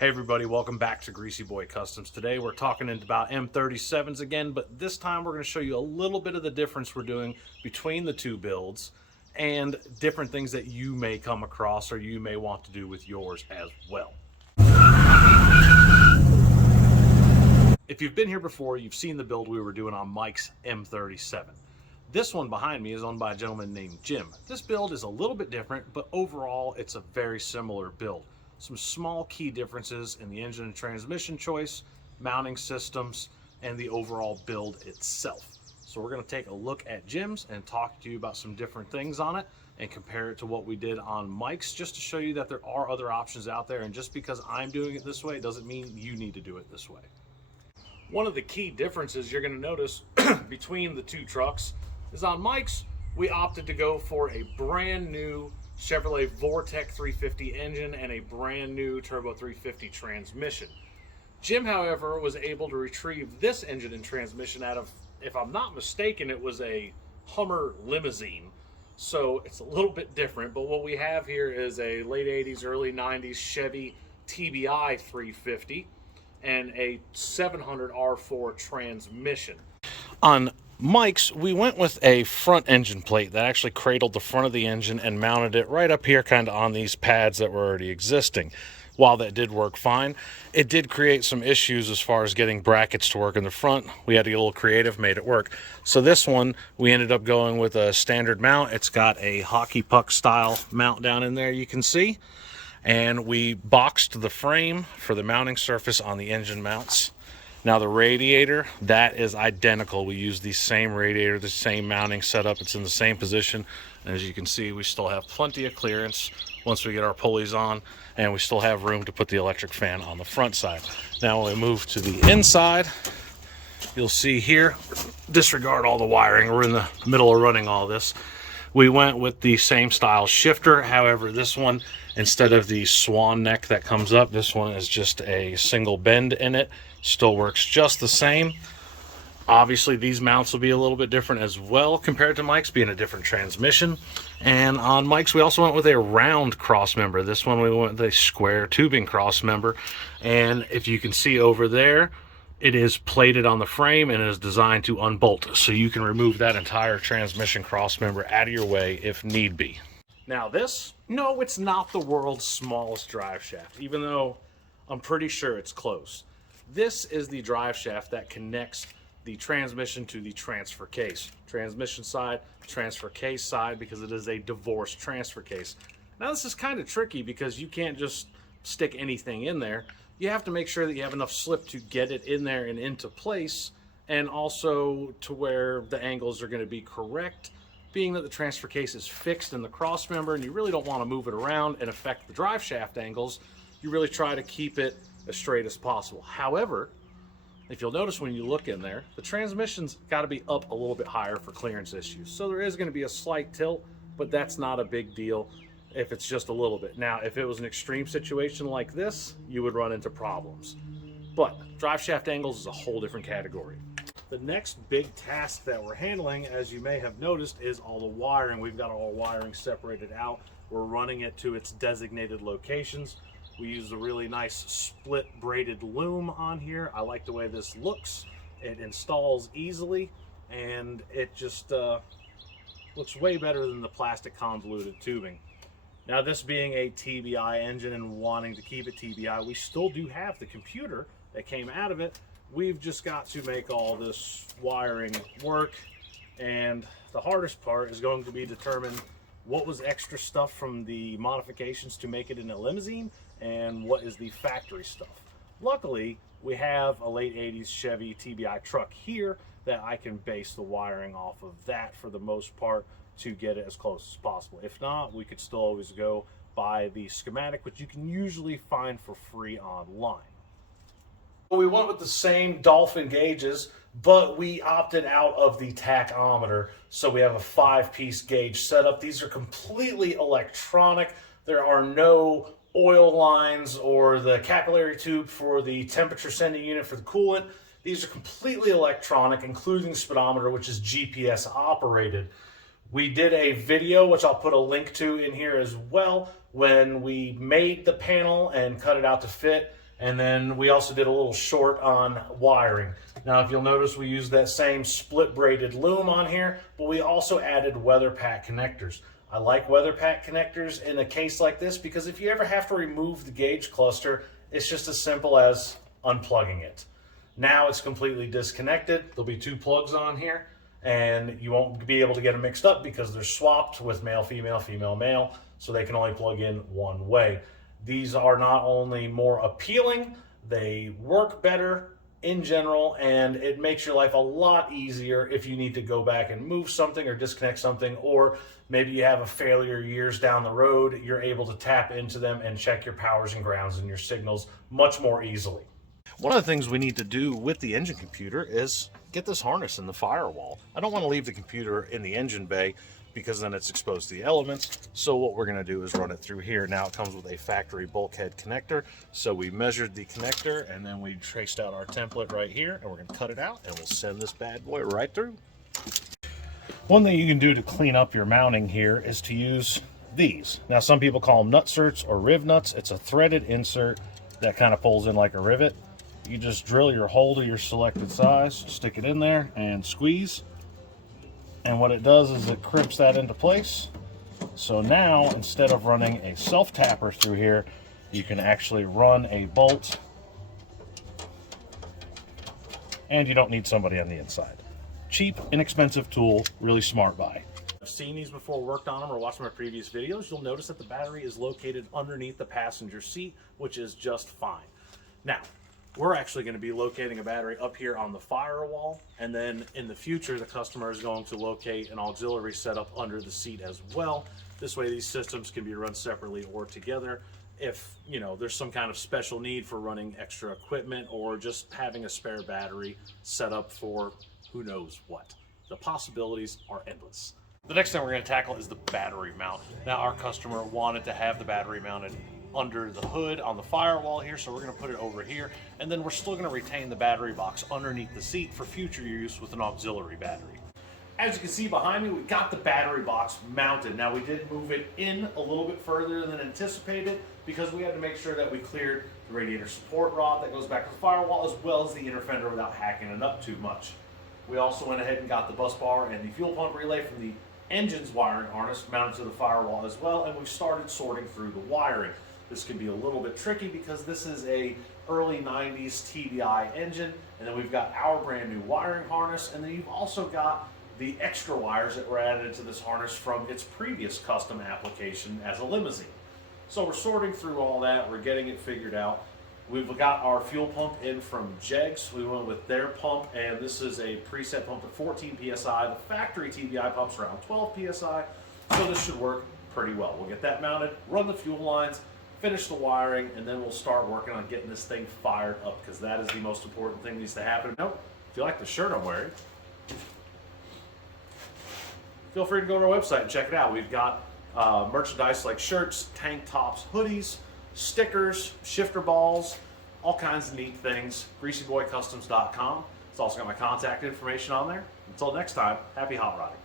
Hey everybody, welcome back to Greasy Boy Customs. Today we're talking about M37s again, but this time we're going to show you a little bit of the difference we're doing between the two builds and different things that you may come across or you may want to do with yours as well. If you've been here before, you've seen the build we were doing on Mike's M37. This one behind me is owned by a gentleman named Jim. This build is a little bit different, but overall it's a very similar build. Some small key differences in the engine and transmission choice, mounting systems, and the overall build itself. So we're going to take a look at Jim's and talk to you about some different things on it and compare it to what we did on Mike's, just to show you that there are other options out there, and just because I'm doing it this way doesn't mean you need to do it this way. One of the key differences you're going to notice between the two trucks is on Mike's, we opted to go for a brand new Chevrolet Vortec 350 engine and a brand new Turbo 350 transmission. Jim, however, was able to retrieve this engine and transmission out of, if I'm not mistaken, it was a Hummer limousine. So it's a little bit different, but what we have here is a late 80s, early 90s Chevy TBI 350 and a 700 R4 transmission. On Mike's, we went with a front engine plate that actually cradled the front of the engine and mounted it right up here kind of on these pads that were already existing. While that did work fine, it did create some issues as far as getting brackets to work in the front. We had to get a little creative, made it work. So this one, we ended up going with a standard mount. It's got a hockey puck style mount down in there, you can see. And we boxed the frame for the mounting surface on the engine mounts. Now the radiator, that is identical. We use the same radiator, the same mounting setup. It's in the same position. And as you can see, we still have plenty of clearance once we get our pulleys on, and we still have room to put the electric fan on the front side. Now when we move to the inside, you'll see here, disregard all the wiring. We're in the middle of running all this. We went with the same style shifter. However, this one, instead of the swan neck that comes up, this one is just a single bend in it. Still works just the same. Obviously, these mounts will be a little bit different as well compared to Mike's, being a different transmission. And on Mike's, we also went with a round cross member. This one, we went with a square tubing cross member. And if you can see over there, it is plated on the frame and is designed to unbolt, so you can remove that entire transmission cross member out of your way if need be. Now this, no, it's not the world's smallest drive shaft, even though I'm pretty sure it's close. This is the drive shaft that connects the transmission to the transfer case. Transmission side, transfer case side, because it is a divorced transfer case. Now this is kind of tricky because you can't just stick anything in there. You have to make sure that you have enough slip to get it in there and into place, and also to where the angles are going to be correct, being that the transfer case is fixed in the cross member and you really don't want to move it around and affect the drive shaft angles. You really try to keep it as straight as possible. However, if you'll notice when you look in there, the transmission's got to be up a little bit higher for clearance issues. So there is going to be a slight tilt, but that's not a big deal if it's just a little bit. Now, if it was an extreme situation like this, you would run into problems. But drive shaft angles is a whole different category. The next big task that we're handling, as you may have noticed, is all the wiring. We've got all wiring separated out. We're running it to its designated locations. We use a really nice split braided loom on here. I like the way this looks. It installs easily, and it just looks way better than the plastic convoluted tubing. Now, this being a TBI engine and wanting to keep it TBI, we still do have the computer that came out of it. We've just got to make all this wiring work, and the hardest part is going to be determine what was extra stuff from the modifications to make it in a limousine and what is the factory stuff. Luckily, we have a late 80s Chevy TBI truck here that I can base the wiring off of that for the most part to get it as close as possible. If not, we could still always go by the schematic, which you can usually find for free online. We went with the same Dolphin gauges, but we opted out of the tachometer, so we have a 5-piece gauge setup. These are completely electronic. There are no oil lines or the capillary tube for the temperature sending unit for the coolant. These are completely electronic, including the speedometer, which is GPS operated. We did a video, which I'll put a link to in here as well, when we made the panel and cut it out to fit, And then we also did a little short on wiring. Now, if you'll notice, we used that same split braided loom on here, but we also added weather pack connectors. I like weather pack connectors in a case like this because if you ever have to remove the gauge cluster, it's just as simple as unplugging it. Now it's completely disconnected. There'll be 2 plugs on here, and you won't be able to get them mixed up because they're swapped with male, female, female, male, so they can only plug in one way. These are not only more appealing, they work better in general, and it makes your life a lot easier if you need to go back and move something or disconnect something, or maybe you have a failure years down the road. You're able to tap into them and check your powers and grounds and your signals much more easily. One of the things we need to do with the engine computer is get this harness in the firewall. I don't want to leave the computer in the engine bay because then it's exposed to the elements. So what we're going to do is run it through here. Now it comes with a factory bulkhead connector. So we measured the connector and then we traced out our template right here, and we're going to cut it out and we'll send this bad boy right through. One thing you can do to clean up your mounting here is to use these. Now some people call them nut certs or riv nuts. It's a threaded insert that kind of pulls in like a rivet. You just drill your hole to your selected size, stick it in there and squeeze. And what it does is it crimps that into place. So now, instead of running a self-tapper through here, you can actually run a bolt, and you don't need somebody on the inside. Cheap, inexpensive tool, really smart buy. I've seen these before, worked on them, or watched my previous videos. You'll notice that the battery is located underneath the passenger seat, which is just fine. Now, we're actually going to be locating a battery up here on the firewall, and then in the future the customer is going to locate an auxiliary setup under the seat as well. This way these systems can be run separately or together if there's some kind of special need for running extra equipment or just having a spare battery set up for who knows what. The possibilities are endless. The next thing we're going to tackle is the battery mount. Now our customer wanted to have the battery mounted under the hood on the firewall here, so we're going to put it over here, and then we're still going to retain the battery box underneath the seat for future use with an auxiliary battery. As you can see behind me, we got the battery box mounted. Now we did move it in a little bit further than anticipated because we had to make sure that we cleared the radiator support rod that goes back to the firewall as well as the inner fender without hacking it up too much. We also went ahead and got the bus bar and the fuel pump relay from the engine's wiring harness mounted to the firewall as well, and we've started sorting through the wiring. This can be a little bit tricky because this is a early 90s TDI engine, and then we've got our brand new wiring harness, and then you've also got the extra wires that were added to this harness from its previous custom application as a limousine. So we're sorting through all that, we're getting it figured out. We've got our fuel pump in from Jegs. We went with their pump, and this is a preset pump at 14 PSI. The factory TDI pump's around 12 PSI, so this should work pretty well. We'll get that mounted, run the fuel lines, finish the wiring, and then we'll start working on getting this thing fired up because that is the most important thing that needs to happen. Nope. If you like the shirt I'm wearing, feel free to go to our website and check it out. We've got merchandise like shirts, tank tops, hoodies, stickers, shifter balls, all kinds of neat things. GreasyBoyCustoms.com. It's also got my contact information on there. Until next time, happy hot rodding.